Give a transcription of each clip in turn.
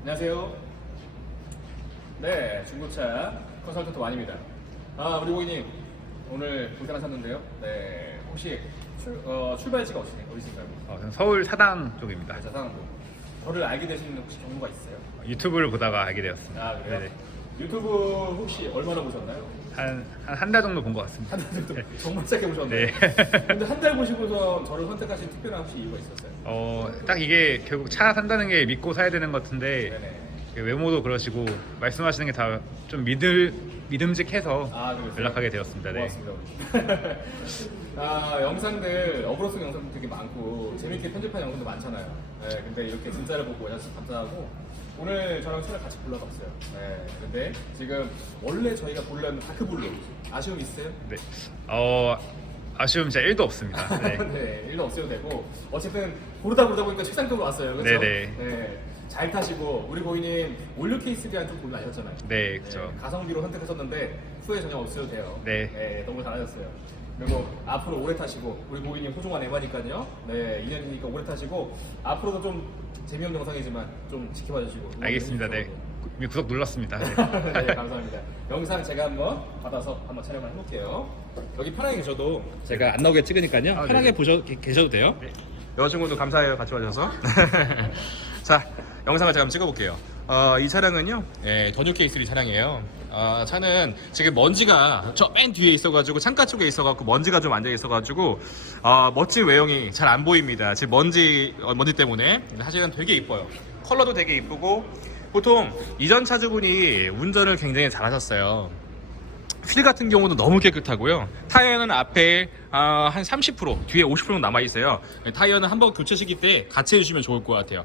안녕하세요. 네, 중고차 컨설턴트 완입니다. 아, 우리 고객님 오늘 고생하셨는데요. 네, 혹시 출, 어, 출발지가 어디, 어디신가요? 어, 저는 서울 사당 쪽입니다. 네, 자상한도. 저를 알게 되신 혹시 경우가 있어요? 유튜브를 보다가 알게 되었습니다. 아, 그래요? 네네. 유튜브 혹시 얼마나 보셨나요? 한한 달 정도 본 것 같습니다. 한 달 정도 정말 짧게 보셨네요. 네. 근데 한 달 보시고서 저를 선택하신 특별한 혹시 이유가 있었어요? 어, 딱 이게 결국 차 산다는 게 믿고 사야 되는 것 같은데 네네. 그 외모도 그러시고 말씀하시는 게 다 좀 믿을 믿음직해서 아? 연락하게 되었습니다. 네. 고맙습니다. 아, 영상들 어브로스 영상도 되게 많고 재밌게 편집한 영상도 많잖아요. 네, 근데 이렇게 진짜를 보고 와주셔서 감사하고 오늘 저랑 차를 같이 골라봤어요. 네, 근데 지금 원래 저희가 골랐는 다크블루 아쉬움 있어요? 네. 어, 아쉬움 진짜 1도 없습니다. 네. 네, 일도 없어도 되고 어쨌든 고르다 고르다 보니까 최상급으로 왔어요. 그렇죠? 네네. 네. 잘 타시고 우리 고객님 올류 케이스 대한 좀 고민 하셨잖아요. 네, 그쵸. 가성비로 선택하셨는데 후회 전혀 없어도 돼요. 네. 너무 잘하셨어요. 그리고 앞으로 오래 타시고 우리 고객님 소중한 애마니까요. 네, 2년이니까 오래 타시고 앞으로도 좀 재미없는 영상이지만 좀 지켜봐 주시고 알겠습니다. 네. 구독 눌렀습니다. 네. 네, 감사합니다. 영상 제가 한번 받아서 한번 촬영을 해볼게요. 여기 편하게 계셔도 제가 안 나오게 찍으니까요. 아, 편하게 네. 보셔 계- 계셔도 돼요. 네. 여자친구도 감사해요. 같이 와줘서. 자, 영상을 제가 한번 찍어볼게요. 어, 이 차량은요, 예, 더뉴 K3 차량이에요. 어, 차는 지금 먼지가 저 맨 뒤에 있어가지고 창가 쪽에 있어가지고 먼지가 좀 앉아 있어가지고 어, 멋진 외형이 잘 안 보입니다. 지금 먼지 어, 먼지 때문에 사실은 되게 이뻐요. 컬러도 되게 이쁘고 보통 이전 차주분이 운전을 굉장히 잘하셨어요. 휠 같은 경우도 너무 깨끗하고요. 타이어는 앞에 아, 한30% 뒤에 50% 남아 있어요. 타이어는 한번 교체 시기 때 같이 해주시면 좋을 것 같아요.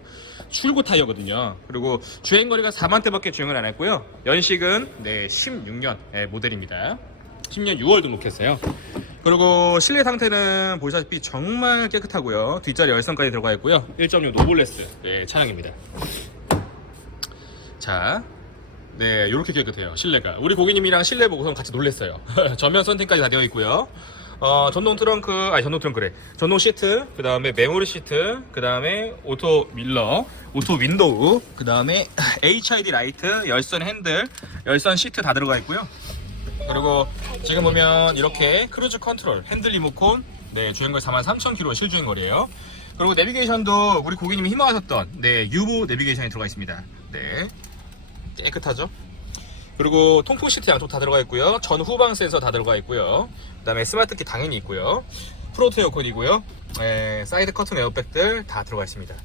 출고 타이어거든요. 그리고 주행 거리가 4만 대밖에 주행을 안 했고요. 연식은 네 16년 모델입니다. 10년 6월 등록했어요. 그리고 실내 상태는 보시다시피 정말 깨끗하고요. 뒷자리 열선까지 들어가 있고요. 1.6 노블레스 네, 차량입니다. 자, 네, 이렇게 깨끗해요. 실내가. 우리 고객님이랑 실내 보고선 같이 놀랬어요. 전면 선팅까지 다 되어 있고요. 어, 전동 트렁크, 아니 전동 트렁크래. 전동 시트, 그 다음에 메모리 시트, 그 다음에 오토 밀러, 오토 윈도우, 그 다음에 HID 라이트, 열선 핸들, 열선 시트 다 들어가 있고요. 그리고 지금 보면 이렇게 크루즈 컨트롤, 핸들 리모콘, 네, 주행거리 43,000km 실주행거리예요. 그리고 내비게이션도 우리 고객님이 희망하셨던 네, 유보 내비게이션이 들어가 있습니다. 네. 깨끗하죠? 그리고 통풍 시트 양쪽 다 들어가 있고요. 전 후방 센서 다 들어가 있고요. 그다음에 스마트 키 당연히 있고요. 프로토 에어컨이고요. 에, 사이드 커튼 에어백들 다 들어가 있습니다.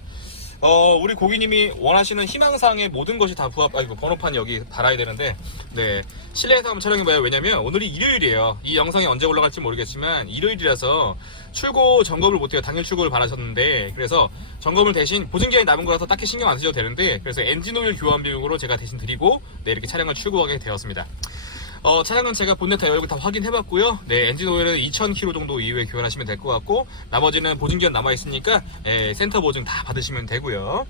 어, 우리 고객님이 원하시는 희망사항의 모든 것이 다 부합, 아이고, 번호판이 여기 달아야 되는데, 네. 실내에서 한번 촬영해봐요. 왜냐면 오늘이 일요일이에요. 이 영상이 언제 올라갈지 모르겠지만, 일요일이라서 출고 점검을 못해요. 당일 출고를 바라셨는데, 그래서 점검을 대신 보증기한이 남은 거라서 딱히 신경 안 쓰셔도 되는데, 그래서 엔진오일 교환 비용으로 제가 대신 드리고, 네, 이렇게 차량을 출고하게 되었습니다. 어, 차량은 제가 본넷 다 열고 다 확인해봤고요. 네, 엔진 오일은 2,000km 정도 이후에 교환하시면 될 것 같고, 나머지는 보증기한 남아있으니까, 예, 센터 보증 다 받으시면 되고요.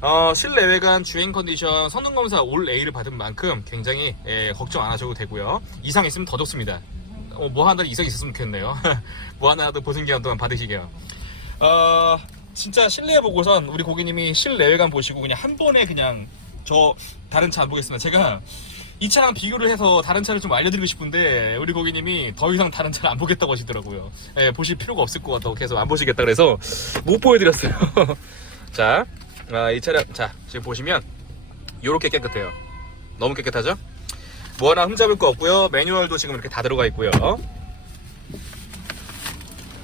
어, 실내외관 주행 컨디션 성능 검사 올 A를 받은 만큼 굉장히 예, 걱정 안 하셔도 되고요. 이상 있으면 더 좋습니다. 어, 뭐 하나 이상 있었으면 좋겠네요. 뭐 하나라도 보증기한 동안 받으시게요. 어, 진짜 실내 보고선 우리 고객님이 실내외관 보시고 그냥 한 번에 그냥 저 다른 차 안 보겠습니다. 제가 이 차랑 비교를 해서 다른 차를 좀 알려드리고 싶은데 우리 고객님이 더 이상 다른 차를 안 보겠다고 하시더라고요. 예, 보실 필요가 없을 것 같다고 계속 안 보시겠다 그래서 못 보여드렸어요. 자, 아, 이 차량 자 지금 보시면 이렇게 깨끗해요. 너무 깨끗하죠? 뭐 하나 흠잡을 거 없고요. 매뉴얼도 지금 이렇게 다 들어가 있고요.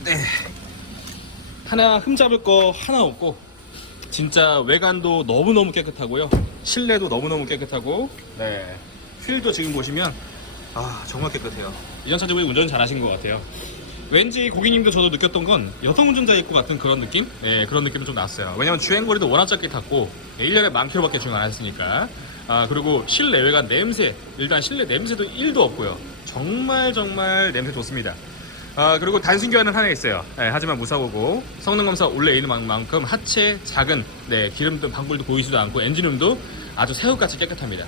네. 하나 흠잡을 거 하나 없고 진짜 외관도 너무너무 깨끗하고요. 실내도 너무너무 깨끗하고 네. 휠도 지금 보시면 아 정말 깨끗해요. 이전 차주분이 운전 잘하신 것 같아요. 왠지 고객님도 저도 느꼈던 건 여성 운전자일 것 같은 그런 느낌? 네, 그런 느낌은 좀 났어요. 왜냐면 주행거리도 워낙 짧게 탔고 1년에 만 킬로밖에 주행 안 했으니까 아 그리고 실내 외관 냄새 일단 실내 냄새도 1도 없고요. 정말 정말 냄새 좋습니다. 아 그리고 단순 교환은 하나 있어요. 네, 하지만 무사고고 성능 검사 올레 있는 만큼 하체 작은 네 기름도 방불도 보이지도 않고 엔진음도 아주 새우같이 깨끗합니다.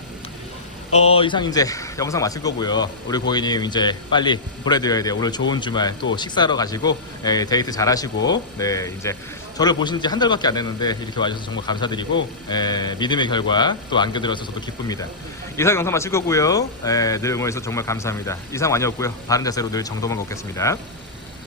어 이상 이제 영상 마칠 거고요. 우리 고객님 이제 빨리 보내드려야 돼요. 오늘 좋은 주말 또 식사하러 가시고 예, 데이트 잘 하시고 네 이제 저를 보신 지 한 달밖에 안 됐는데 이렇게 와주셔서 정말 감사드리고 에, 믿음의 결과 또 안겨드려서 저도 기쁩니다. 이상 영상 마칠 거고요. 에, 늘 응원해서 정말 감사합니다. 이상 아니었고요. 바른 자세로 늘 정도만 걷겠습니다.